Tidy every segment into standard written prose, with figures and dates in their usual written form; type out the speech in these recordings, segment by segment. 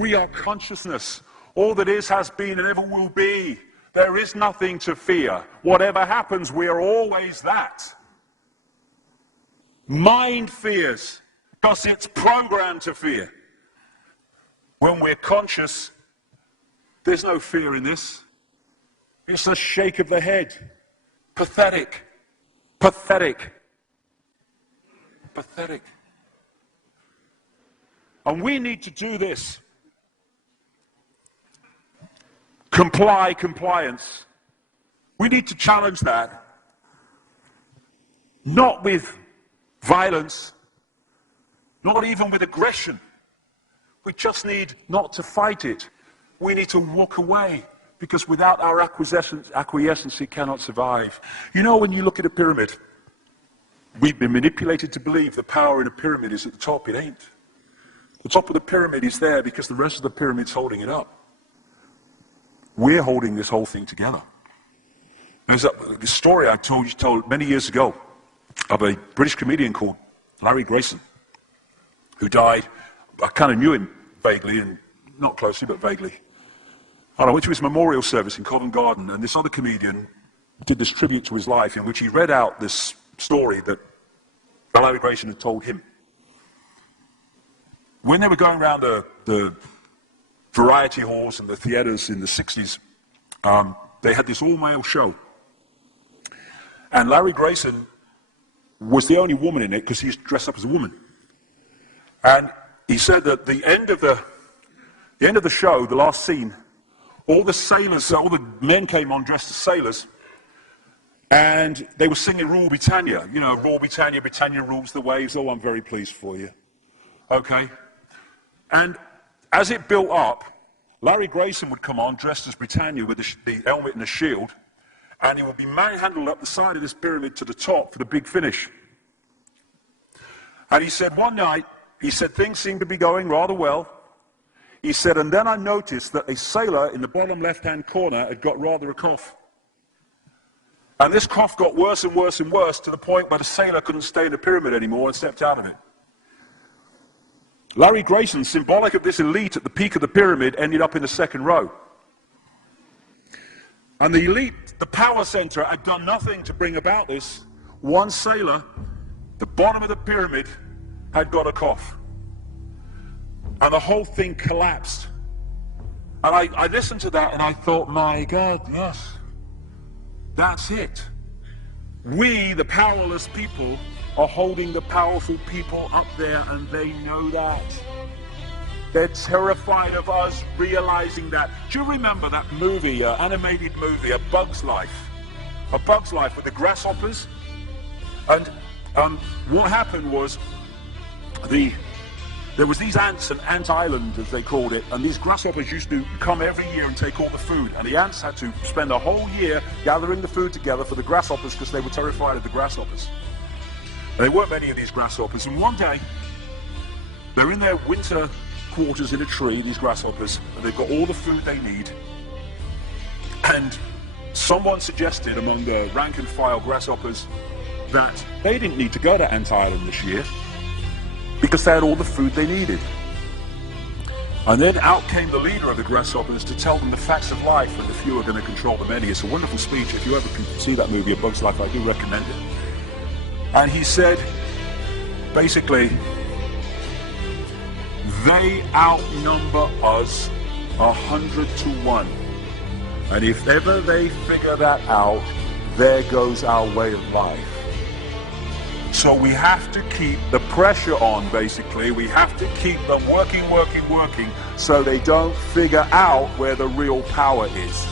We are consciousness. All that is, has been, and ever will be. There is nothing to fear. Whatever happens, we are always that. Mind fears, because it's programmed to fear. When we're conscious, there's no fear in this. It's a shake of the head. Pathetic. Pathetic. Pathetic. And we need to do this. Compliance. We need to challenge that. Not with violence, not even with aggression. We just need not to fight it. We need to walk away, because without our acquiescence, it cannot survive. You know, when you look at a pyramid, we've been manipulated to believe the power in a pyramid is at the top. It ain't. The top of the pyramid is there because the rest of the pyramid's holding it up. We're holding this whole thing together. There's a story I told many years ago of a British comedian called Larry Grayson, who died. I kind of knew him vaguely, and not closely, but vaguely. And I went to his memorial service in Covent Garden, and this other comedian did this tribute to his life in which he read out this story that Larry Grayson had told him. When they were going around the variety halls and the theatres in the 60s, they had this all-male show. And Larry Grayson was the only woman in it because he's dressed up as a woman. And he said that the end of the show, the last scene, all the sailors, all the men came on dressed as sailors, and they were singing Rule Britannia. You know, Rule Britannia, Britannia rules the waves. Oh, I'm very pleased for you. Okay? And as it built up, Larry Grayson would come on dressed as Britannia with the helmet and the shield, and he would be manhandled up the side of this pyramid to the top for the big finish. And he said one night, he said things seemed to be going rather well. He said, and then I noticed that a sailor in the bottom left-hand corner had got rather a cough. And this cough got worse and worse and worse to the point where the sailor couldn't stay in the pyramid anymore and stepped out of it. Larry Grayson, symbolic of this elite at the peak of the pyramid, ended up in the second row. And the elite, the power center, had done nothing to bring about this. One sailor, the bottom of the pyramid, had got a cough. And the whole thing collapsed. And I listened to that and I thought, my God, yes, that's it. We, the powerless people, are holding the powerful people up there, and they know that. They're terrified of us realizing that. Do you remember that movie, animated movie, A Bug's Life? A Bug's Life with the grasshoppers? And what happened was, there was these ants, and Ant Island as they called it, and these grasshoppers used to come every year and take all the food, and the ants had to spend a whole year gathering the food together for the grasshoppers because they were terrified of the grasshoppers. And there weren't many of these grasshoppers, and one day they're in their winter quarters in a tree, these grasshoppers, and they've got all the food they need, and someone suggested among the rank and file grasshoppers that they didn't need to go to Ant Island this year because they had all the food they needed. And then out came the leader of the grasshoppers to tell them the facts of life, and the few are going to control the many. It's a wonderful speech. If you ever can see that movie, A Bug's Life, I do recommend it. And he said, basically, they outnumber us 100 to 1. And if ever they figure that out, there goes our way of life. So we have to keep the pressure on, basically. We have to keep them working, so they don't figure out where the real power is.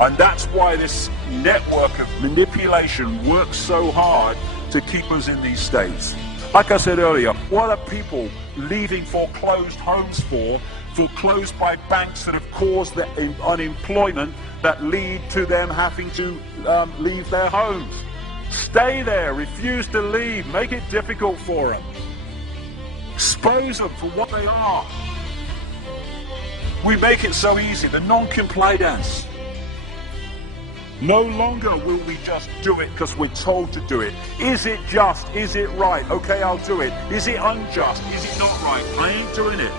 And that's why this network of manipulation works so hard to keep us in these states. Like I said earlier, what are people leaving foreclosed homes for? Foreclosed by banks that have caused the unemployment that lead to them having to leave their homes. Stay there, refuse to leave, make it difficult for them. Expose them for what they are. We make it so easy, the non-compliance. No longer will we just do it because we're told to do it. Is it just? Is it right? Okay, I'll do it. Is it unjust? Is it not right? I ain't doing it.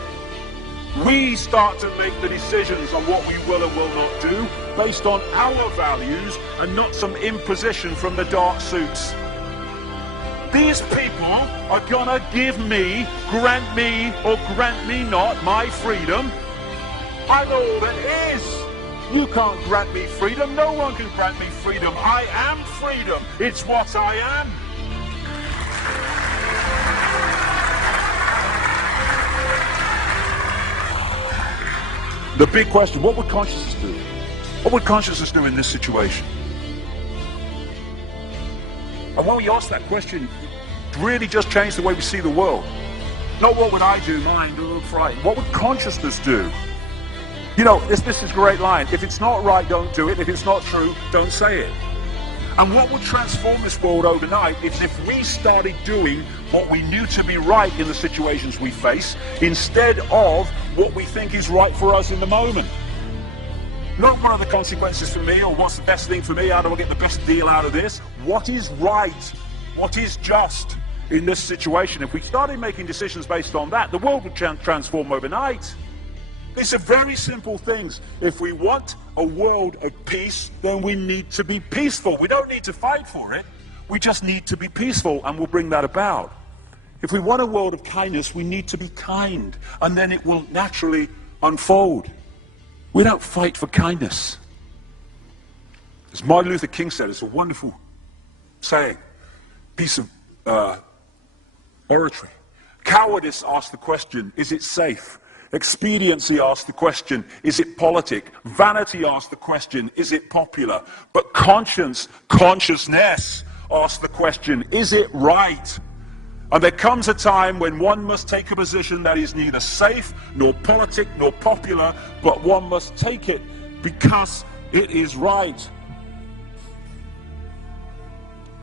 We start to make the decisions on what we will and will not do based on our values and not some imposition from the dark suits. These people are gonna give me, grant me, or grant me not my freedom. I'm all that is. You can't grant me freedom. No one can grant me freedom. I am freedom. It's what I am. The big question, what would consciousness do? What would consciousness do in this situation? And when we ask that question, it really just changed the way we see the world. Not what would I do, mind, right. What would consciousness do? You know, this is a great line. If it's not right, don't do it. If it's not true, don't say it. And what would transform this world overnight is if we started doing what we knew to be right in the situations we face, instead of what we think is right for us in the moment. Not what are the consequences for me, or what's the best thing for me, how do I get the best deal out of this? What is right? What is just in this situation? If we started making decisions based on that, the world would transform overnight. These are very simple things. If we want a world of peace, then we need to be peaceful. We don't need to fight for it. We just need to be peaceful, and we'll bring that about. If we want a world of kindness, we need to be kind, and then it will naturally unfold. We don't fight for kindness. As Martin Luther King said, it's a wonderful saying, piece of oratory. Cowardice asks the question, is it safe? Expediency asks the question, is it politic? Vanity asks the question, is it popular? But consciousness asks the question, is it right? And there comes a time when one must take a position that is neither safe, nor politic, nor popular, but one must take it because it is right.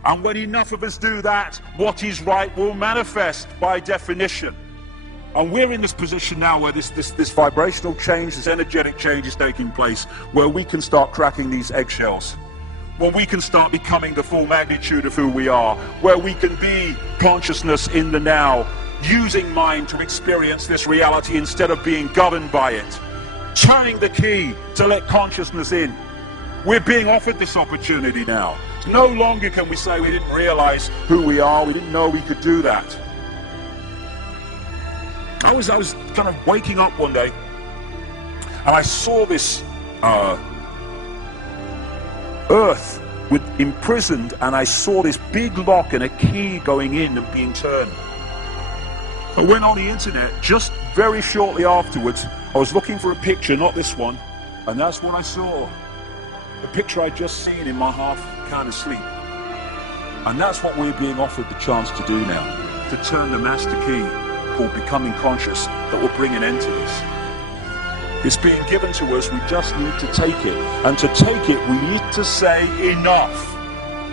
And when enough of us do that, what is right will manifest by definition. And we're in this position now where this vibrational change, this energetic change is taking place, where we can start cracking these eggshells, where we can start becoming the full magnitude of who we are, where we can be consciousness in the now, using mind to experience this reality instead of being governed by it, turning the key to let consciousness in. We're being offered this opportunity now. No longer can we say we didn't realize who we are, we didn't know we could do that. I was kind of waking up one day, and I saw this earth imprisoned, and I saw this big lock and a key going in and being turned. I went on the internet just very shortly afterwards. I was looking for a picture, not this one, and that's what I saw. The picture I'd just seen in my half kind of sleep. And that's what we're being offered the chance to do now, to turn the master key called becoming conscious that will bring an end to this. It's being given to us, we just need to take it. And to take it, we need to say enough.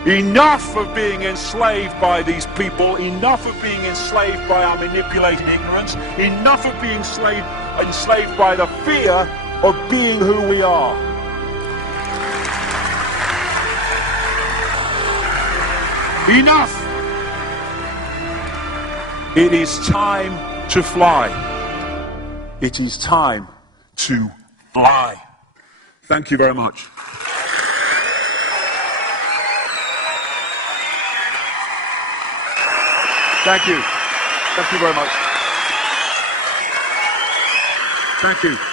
Enough of being enslaved by these people, enough of being enslaved by our manipulated ignorance, enough of being enslaved by the fear of being who we are. Enough! It is time to fly. It is time to fly. Thank you very much. Thank you. Thank you very much. Thank you.